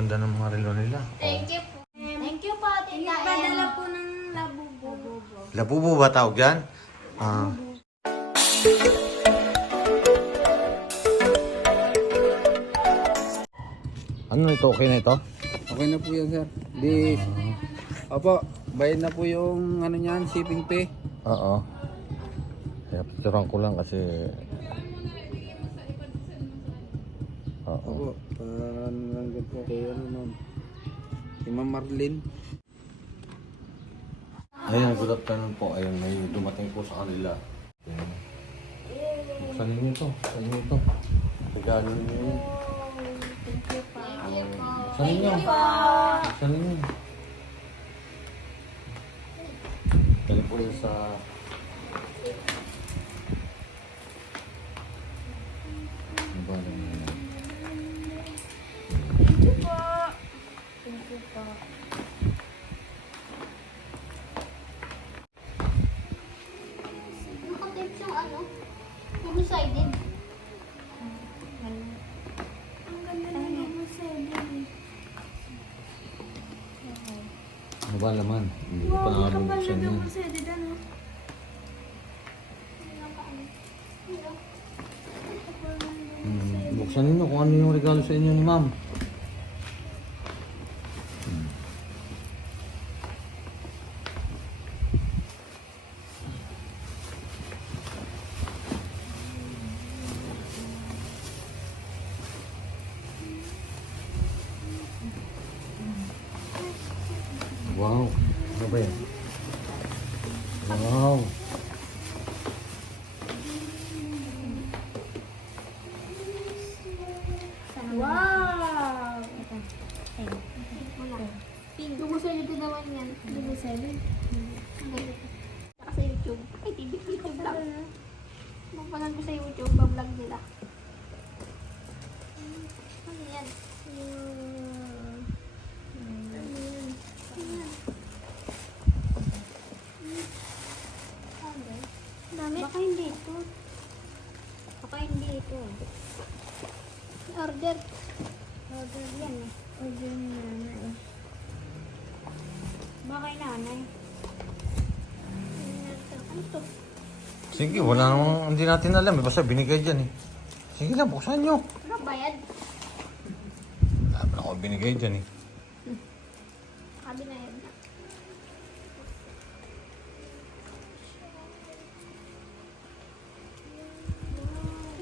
ganda ng mga relo nila. Thank you po. Thank you po, Tita Padala Em. po ng labubo. Labubo ba tawag yan? Ah. ano ito? Okay na ito? Okay na po yan, sir. Di, opo, bayad na po yung ano niyan, shipping fee. Oo. Kaya picturean ko lang kasi... Oo. Opo, para nalanggan po kay ano ma'am. Si Ma'am Marlene. Ayan, good afternoon po. Ayun, may dumating po sa kanila. Ayan. Buksan ninyo ito. Buksan ninyo ito. Regalo ninyo yun. Buksan ninyo. Buksan ninyo. Kaya po yun sa... Nakatip siyang ano, two-sided. Ang ganda na naman sa Ano ba naman? Hindi ko pa nakabuksan na yun. sa edad, ano? Hmm, buksan ninyo kung ano yung regalo sa inyo ni ma'am. Wow, ano ba yan? Wow. Wow! Dugo-sided din naman yan. Dugo-sided? Saka sa YouTube. Ay, TV YouTube lang. Magpanan ko sa YouTube, ba-vlog nila. Ano yan? Dami. Baka hindi ito. Baka hindi ito. Order. Order yan eh. Order ni nanay. Baka kay nanay. Ano to? Sige, wala namang hindi natin alam. eh. Basta binigay dyan eh. Sige lang, buksan nyo. Ano bayad? Wala pa ako binigay dyan eh. Sabi na yan.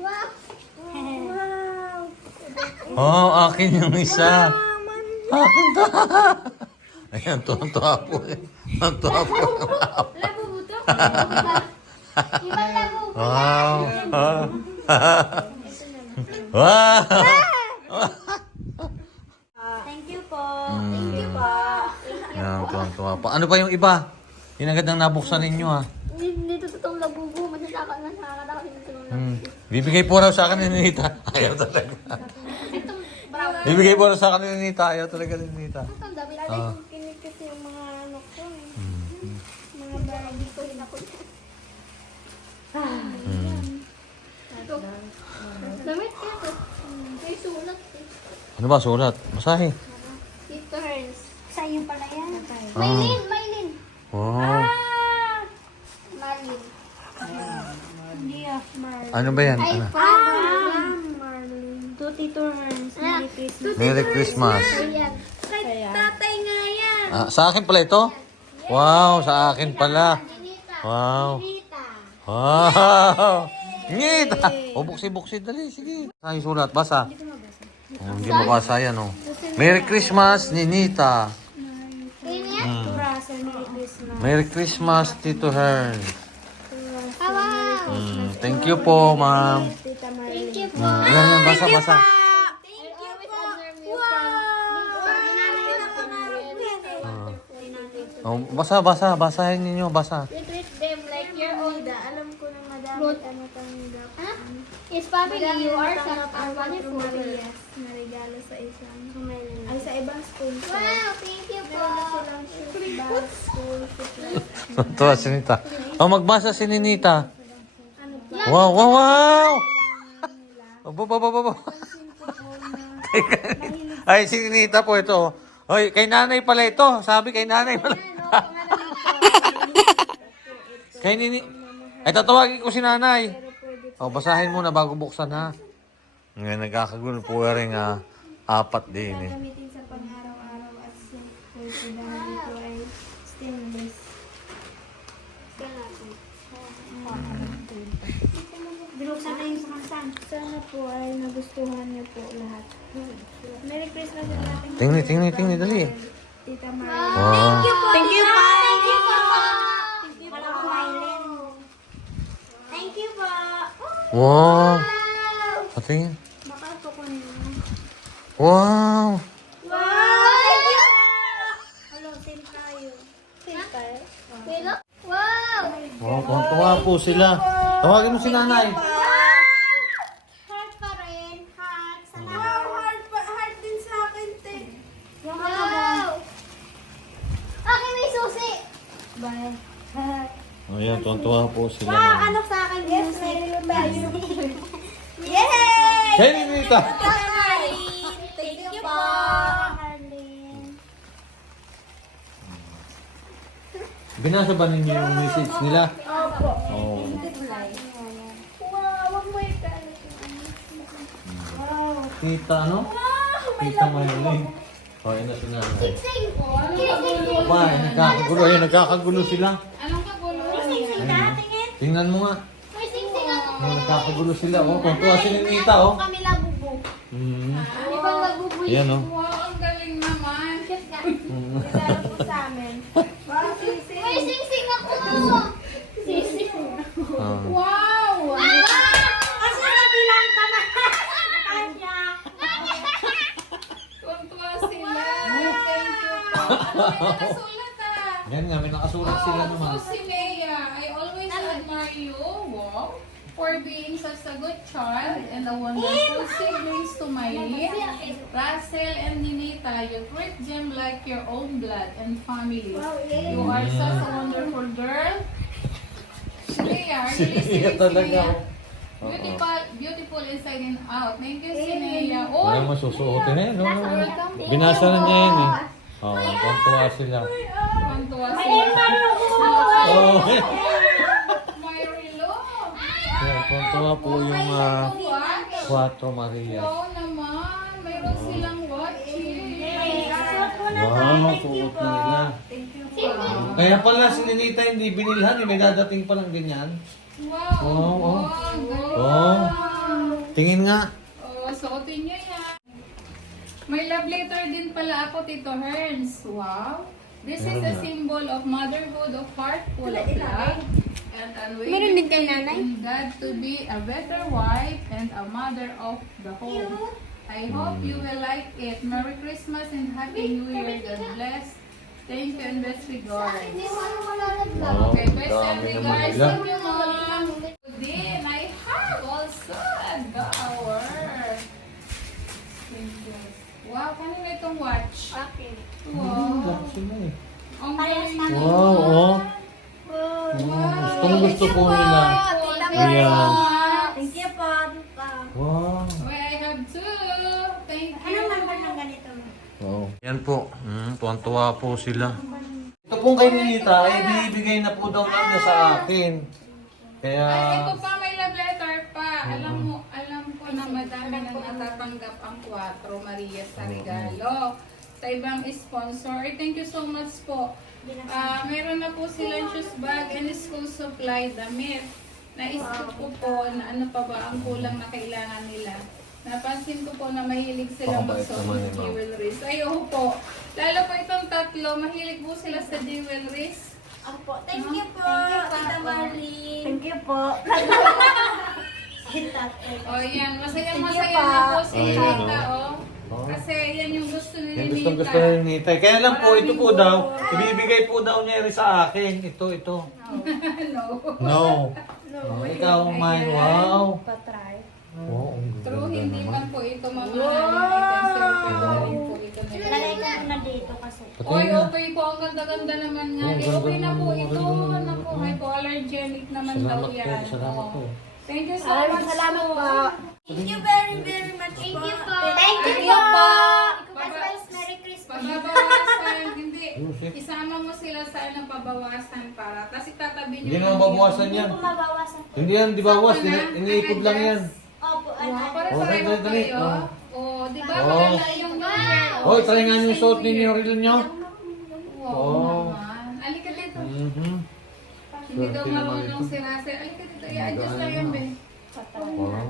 Wow! wow! Oh, akin yung isa. Akin to. Ayan, tuwa-tuwa po eh. Tuwa po. Labubo to? Ibang labo. Wow. wow. Thank you po. Mm. Thank you po. Ayan, tuwa-tuwa pa. Ano pa yung iba? Yung agad nabuksan ninyo ha. Dito totoong labubo. Masasaka na din ito. Hmm. Bibigay po raw sa akin ni Nita. Ayaw talaga. Bibigay po raw sa akin ni Nita. Ayaw talaga ni Nita. Itong dami. Ah. Ano ba sulat? Basahin. Dito hers. Sa'yo pala yan. Maylin! Maylin! Wow. Ah! Hindi ah, Marlon. Ano ba yan? Ay, Ano? To Tito Herms. Ah, Merry Christmas. Merry Christmas. Ayan. Kay tatay nga yan. Ah, sa akin pala ito? Wow, sa akin pala. Ninita. Wow. Ninita. Wow! Ngita! O, buksi-buksi. Dali, sige. Ay, sulat. Basa. Oh, hindi mo basa yan, oh. Merry Christmas, Ninita. Russell, Merry Christmas. Tito Hearn. Mm, thank you po, ma'am. Thank you po. Mm, yan, yan, basa, basa. Oh, basa, basa. Basahin ninyo, basa. Treat them like your own. Alam Fruit. ano? Yes, family, you are such a wonderful. Marias na regalo sa isang ay sa ibang school. Wow, thank you po. Meron na silang shoes, school, supplies. Tuwa si Nita. Oh, magbasa si Ninita. Ano? Wow, wow, wow! Oh, ba, ba, ba, ba, ba. Mahilig Ay, si Ninita po ito. Hoy, kay nanay pala ito. Sabi kay nanay pala. kay nini... Ay, tatawagin ko si nanay. O, basahin muna bago buksan ha. Ngayon, nagkakagulo po rin ah, apat din eh. Gamitin sa pang-araw-araw at simple po dahil ito ay stainless. Binuksan na yung sa kansan. Sana po ay nagustuhan niyo po lahat. Merry Christmas sa ating Tingnan, tingnan, tingnan, dali. Tita. Wow. Thank you po! Thank you po! Wala ko Mylen. Thank you po! Wow. Patingin. Baka kukunin mo. Wow. Wow! Thank you! Hello, same tayo. Hello? Wow! Wow, tuwa po sila. Tawagin mo si nanay. Heart pa rin. Heart. Wow, heart, pa, heart din sa akin, te. Wow! Akin may susi! Bye. Ayan, tuwa po sila. Wow! Ano sa akin Yes, music? meron tayo. Yay! Ninita. Thank you po! Binasa ba ninyo yung message nila? Opo. Oo. Wow, wag mo yung ano. Wow. Tita, ano? Tita Maylin. O, yun na si nanay. Sing! Sing! Ba, nagkakagulo. Ayun, nagkakagulo sila. Anong kagulo? Ka, tingin. Tingnan mo nga. May ako. Oh, nagkakagulo sila. Oh, tuntua si Ninita, oh. Mm. Di ba labubo Ayan, oh. Wow, ang galing naman. Regalo po sa amin. Wow, sisi. May sing sing ako. Sing sing. Ah. Wow! Kasi nabilang ka na. Kanya. Tuntua sila. Thank you po. Ano nakasulat ah? Yan nga, may nakasulat sila naman. so si Leia, I always admire you, for being such a good child and a wonderful siblings to Maylin, Russell, and Ninita. You treat them like your own blood and family. You are such a wonderful girl. Listening, talaga. Sinea? Beautiful, beautiful inside and out. Thank you, Sinea. Wala Oh, mo susuotin eh, no? welcome. Binasa na niya yan eh. Oo, oh, tuntua sila. Tuwan-tuwa sila. Oh, relo. Tuntua po yung uh? Cuatro Maria. Wow naman, mayroon silang watching. Wow, suot na nila. Kaya pala si Ninita hindi binilhan, eh. may dadating pa lang ganyan. Wow, Oo, oo. Oh, tingin nga. Oh, suotin niyo yan. May love letter din pala ako, Tito Herns. Wow. This is a symbol of motherhood of heart full of love and Meron din kay unwavering nanay? in God to be a better wife and a mother of the home. I hope you will like it. Merry Christmas and Happy New Year. God bless. Thank you and best regards. Wow, Okay, best dami and naman regards. nila. Thank you, Mom. Then, I have also a dower. Thank you. Wow, kanina itong watch? Okay. Wow. Eh. Ang galing. Wow, oh. Gustong gusto po nila. Ayan. Thank you po. Wow. I have two. Thank you. Anong number ng ganito? Wow. Yan po. Mm, tuwan-tuwa po sila. Ito pong kay Ninita, ay binibigay na po daw niya sa akin. Kaya... Ay, ito pa, may love letter pa. Alam mo, alam ko na madami na natatanggap ang 4 Maria sa regalo. Sa ibang sponsor. Thank you so much po. Ah, meron na po silang shoes bag and school supply damit. Naisip ko po na ano pa ba ang kulang na kailangan nila. Napansin ko po na mahilig silang Pakabait magsuot naman ng ni Ma'am. jewelries. Ay, oo po. Lalo po itong tatlo, mahilig po sila sa jewelries. Opo. Thank you po. Tita Marlene. Thank you po. O yan, masaya masaya pa. na po si Oh, yan, Ninita, oh. Oh. Kasi yan yung gusto ni Yan Ninita. gustong gusto ni Ninita. Kaya lang po, ito po daw, ibibigay po daw niya rin sa akin. Ito, ito. no. No. Oh, ikaw, mine. Wow. Patry. Wow, ang True, ganda hindi naman. man po ito po ito na Lalagay ko na dito kasi. Oy, Patingin na. okay po. Ang ganda-ganda naman nga. Oh, Eh, okay na po naman, ito. ganda Ano naman. po, hypoallergenic naman daw Salamat po, yan. salamat Oo. Thank you so Maraming much. salamat po. Thank you very, very much Thank you po. Thank you po. Pabawas, Merry Christmas. Pabawas, parang hindi. Isama mo sila sa ano, pabawasan para. Tapos itatabi niyo. Hindi na mabawasan yan. Hindi yan, di bawas. Ini- Iniikot lang yan. Opo, ano? Wow, para oh, sa dali, kayo. Oh. oh. Di ba? Oh. Yung number. Hoy, try nga yung suot ninyo, reel nyo. Wow, Oo. naman. Alika dito. Mhm. Hindi daw marunong si Russell. Alika dito. I-adjust lang yan, be. Wow.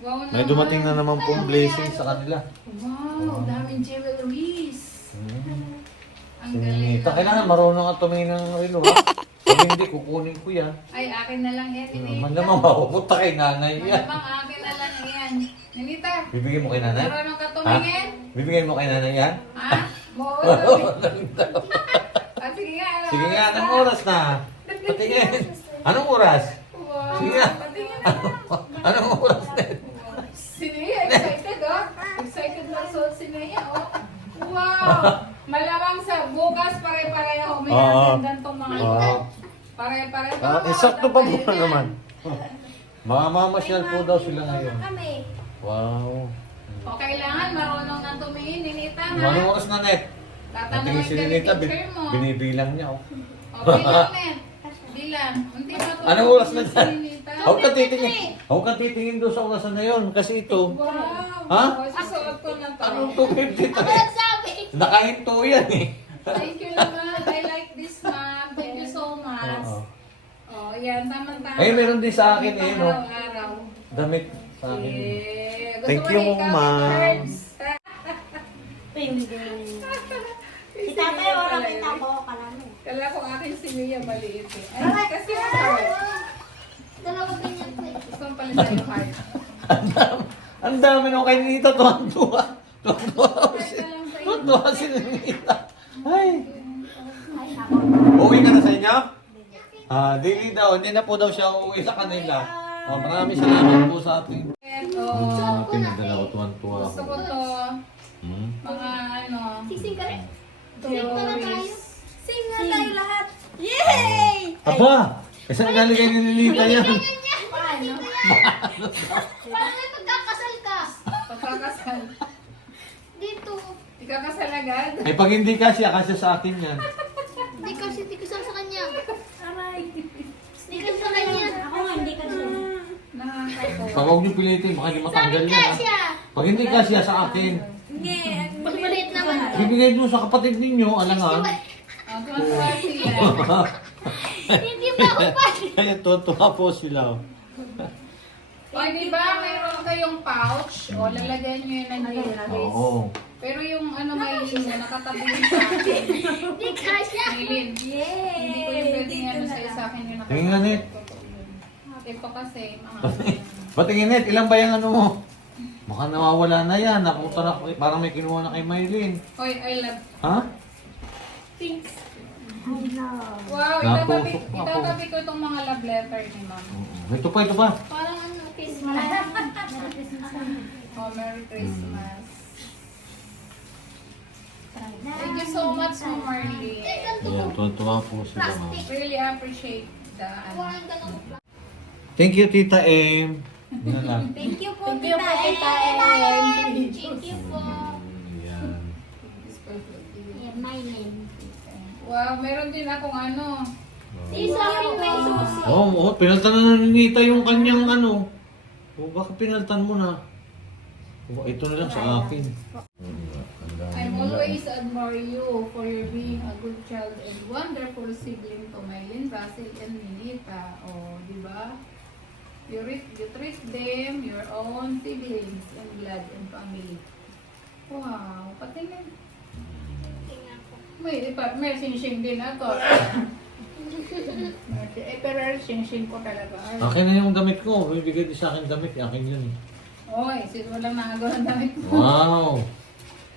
Wow naman. May dumating na naman pong blessing sa kanila. Wow, daming jewelries. Ang galing. Sinita, kailangan marunong ka tumingin ng relo, ha? Pag hindi, kukunin ko yan. Ay, akin na lang yan, Ninita. Malamang mapupunta kay nanay yan. Malamang akin na lang yan. Ninita, Bibigyan mo kay nanay? marunong ka Ha? tumingin? Bibigyan mo kay nanay yan? Ha? Oo. Ah, sige nga. ano Sige nga, anong oras na? Patingin. Anong oras? Wow. Sige nga. Patingin na. Anong oras na? Si Nea, excited oh. Excited na suot si Nea oh. Wow! Malamang sa bukas pare-pareho. May Oo. natin gantong mga Oo. Pare-pareho. Ah, eksakto pa po naman. Mamamasyal po daw sila ngayon. Kami. Wow. O kailangan marunong na tumingin, Ninita ha? Anong oras na, Net? Tatanungin Natingin si ka ni Ninita, bin- teacher mo. binibilang niya, oh. O, Net. Bilang. Hindi ba ito? Anong oras na dyan? Huwag ka titingin. Huwag ka titingin doon sa orasan na yun. Kasi ito, Wow. Ha? O, susuot ko na to. anong 253? Nagsabi. Nakahinto yan eh. Thank you naman. I like this, ma'am. Thank you so much. Oo. Oh, yan. Tama-tama. Eh, meron din sa akin eh, no? Araw-araw. Damit sa akin. Eh, gusto Thank you, ma'am. herbs. Si tatay, wala kita ko. Kalami. Kala ko akin si Mia maliit eh. Ay, kasi yung heart. Dalawa ganyan po eh. Gusto mo pala sa'yo heart. Ang dami, ang dami nung kay Nita, ako Heart si, na si Nita. Ay, uwi ka na sa inyo? Ah, dili daw, hindi na po daw siya uuwi sa kanila. Oh, marami salamat po sa ating. Ito. Sa akin, nagdala ko tuwan-tuwa ako. Gusto ko to. Hmm? Mga ano. Sising ka rin. Jewelries. Sing na tayo lahat. Aba! Kasi galing kay Nita yan. Paano? Paano may magkakasal ka? Pagkakasal. Dito. Ikakasal agad. Ay, pag hindi kasya, kasya sa akin yan. Hindi kasi, hindi kasal sa kanya. Aray. Hindi kasal sa kanya. Ako nga, hindi kasal. Nakakatawa. Pag huwag niyo pilitin, baka di matanggal Sabi yan. ka ah. siya. Pag hindi kasya sa akin, Pag maliit naman to. bibigay doon sa kapatid ninyo, alangan. Ang tuwa-tuwa sila. Hindi ba pa? Kaya tuwa po sila. O, di ba mayroon kayong pouch? O, lalagyan nyo yun ng jewelries. Oo. Pero yung ano may lin mo, nakatabi yun sa akin. Hindi kasya. May lin. Hindi ko yung pwede ano sa'yo sa akin yung nakatabi. Tingnan Net. Ito kasi, mga Patingin net, ilang ba yung ano mo? Baka nawawala na yan. Napunta na, parang may kinuha na kay Maylin. Hoy, I love. Ha? Thanks. Wow, itatabi, Natusok ako. itatabi ko itong mga love letter ni ma'am. Oo. Ito pa, ito pa. Parang ano, Christmas. Oh, Merry Christmas. Thank you so much, Ma'am Marlene. Ayan, tuwa po sila. ma'am. Really appreciate the ano. Thank you, Tita M. Yan lang. Thank you po, Thank you po, Tita Em. Em. Thank you po. Yan. Yan, my name. Wow, meron din akong ano. Di sa akin may susi. Oo, oh, oh, pinaltan na ni Nita yung kanyang ano. O, baka pinaltan mo na. O, ito na lang sa akin. I'm always admire you for your being a good child and wonderful sibling to Mylene, Russell, and Ninita. Oh, di ba? You, re- you treat them your own siblings and blood and family. Wow, patingin. May, ipa, may sing-sing din ako. eh, pero sing-sing ko talaga. Ay, Akin na yung damit ko. May bigay din sa akin damit. Akin yun eh. Oy, sis, walang nakagawa ng damit mo. Wow!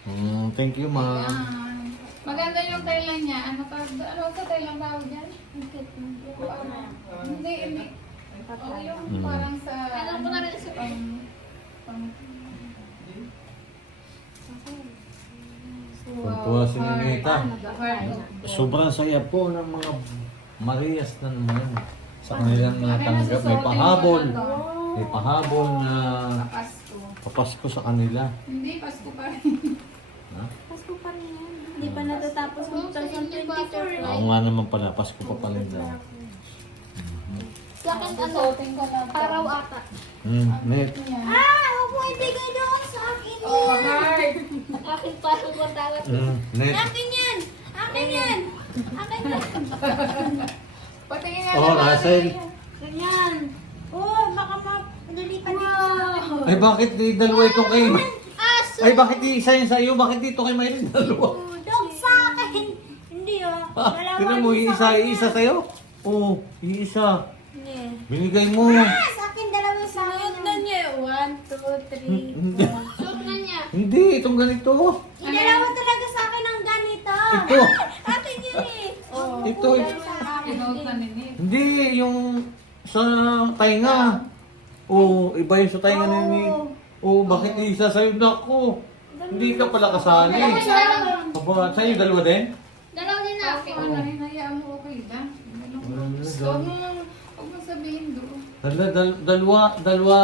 Mm, thank you, ma. Ayan. Maganda yung Thailand niya. Ano pa? Ano sa Thailand tawag dyan? Hindi, hindi. Oh, yung Mm. parang sa... Alam ko na rin sa- Tuntua si Ninita. Of God. Sobrang saya po ng mga Marias na naman sa kanilang natanggap. May pahabol. May pahabol na papasko sa kanila. Hindi, Pasko pa rin. Ha? Pasko pa rin yan. Hindi pa natatapos ng 2024. Oo nga naman pala, Pasko pa pala daw. Sa akin, ano, araw ata. Hmm, net. Ah! Huwag mo ibigay doon akin Oh, heart. Akin parang matawat. Hmm, net. Akin yan! Akin yan! Akin yan! Patingin nga Oh. Russell. Ganyan! Oh, baka ma-lilipan dito sa. Ay, bakit di dalawa itong kay... Aso! Ay, bakit di isa yun sa'yo? Bakit dito kay Maylin dalawa? Dog sa akin! Hindi oh. Ah, Dalawa tinan mo, din isa, sa akin. isa sa'yo? Oo, isa. Hindi. Binigay mo. Ah, sa akin dalawa sa akin. na niya. One, two, three, Hindi. four. Suot na niya. Hindi, itong ganito. Yung dalawa talaga sa akin ang ganito. Ito. Akin yun eh. Oh, Ito, na. Hindi, yung sa tainga. Oo, iba yung sa tainga ni ni. Oo, bakit isa sa'yo? Naku, hindi ka pala kasali. Aba, sa'yo dalawa din? Dalawa din na ako. Ano, hinayaan mo okay lang. Huwag mo, huwag mo sabihin doon. Dal, dalwa, dalwa,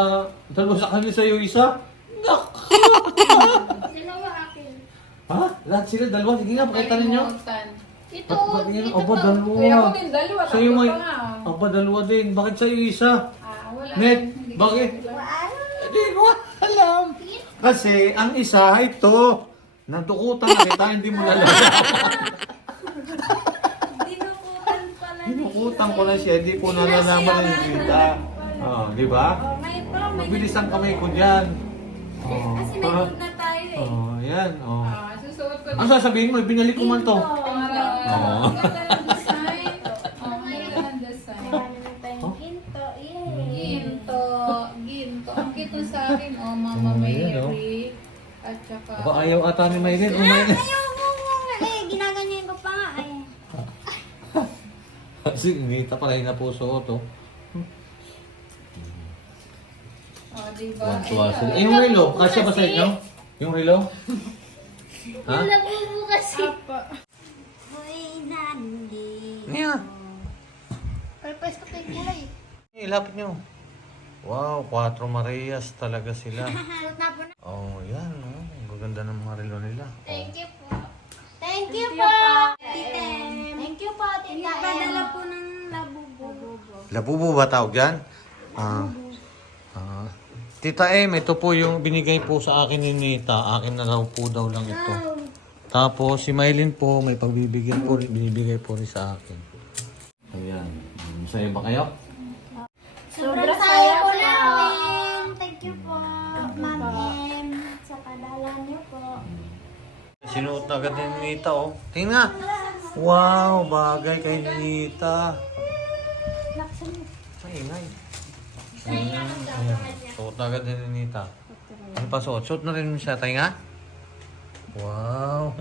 dalwa sa kanila sa'yo isa? Nak! Ha? Lahat sila dalawa? Sige nga, pakita ninyo. Ito, Ba't ganyan? ito Aba, to. dalawa. Kaya ako din, dalawa. Sa'yo tatlo may... pa nga. Aba, dalawa din. Bakit sa'yo isa? Ah, wala. Net, Hindi ko bakit? alam. Hindi ko alam. Kasi ang isa, ito. Nandukutan na kita, hindi mo lalaman. Dinukutan pala. Hinukutan ko na siya, hindi ko nalalaman na yung kita. Oh, di ba? May pa, may Mabilis ang kamay ko dyan. Oh, Kasi may ah, na tayo eh. oh, yan. Oh. Ah, ko Ang sasabihin mo, binalik ko man to. Pangalan. Oo. Ang ganda ng design. Oh, ang ganda ng design. Tayong ginto. Yay! Ginto. Ginto. Ang kito sa akin, oh, Mama Oh, yan, oh. Mary. At saka... Aba, ayaw ata ni Maylin. Oh, Maylin. Ayaw mo nga eh. Ginaganyan ko pa nga eh. Kasi nita pala yung napuso ko to. Oh, diba? Sila. Eh, yung relo, kasya ba sa inyo? Yung relo? Ha? Wala po kasi. Hoy, nandi. Niya. Purpose ko kay kulay. Eh, lapit nyo. Wow, Cuatro Marias talaga sila. Suot na po na. Oh, yan. Oh. Ang gaganda ng mga relo nila. Thank you po. Thank you po. Thank you po, Tita Em. Padala po ng labubo. Labubo ba tawag dyan? Ah. ah. Tita Em, ito po yung binigay po sa akin ni Nita. Akin na raw po daw lang ito. Tapos si Maylin po, may pagbibigay po, rin- binibigay po rin sa akin. Ayan. Masaya ba kayo? Sobrang saya ko lang. Thank you po, Ma'am Em. Sa padala niyo po. Sinuot na agad ni Nita, oh. Tingnan nga. Wow, bagay kay Nita. Maingay. Ayan. Suot na agad ni Nita. Ano pa suot? Suot na rin siya, tayo nga? Wow.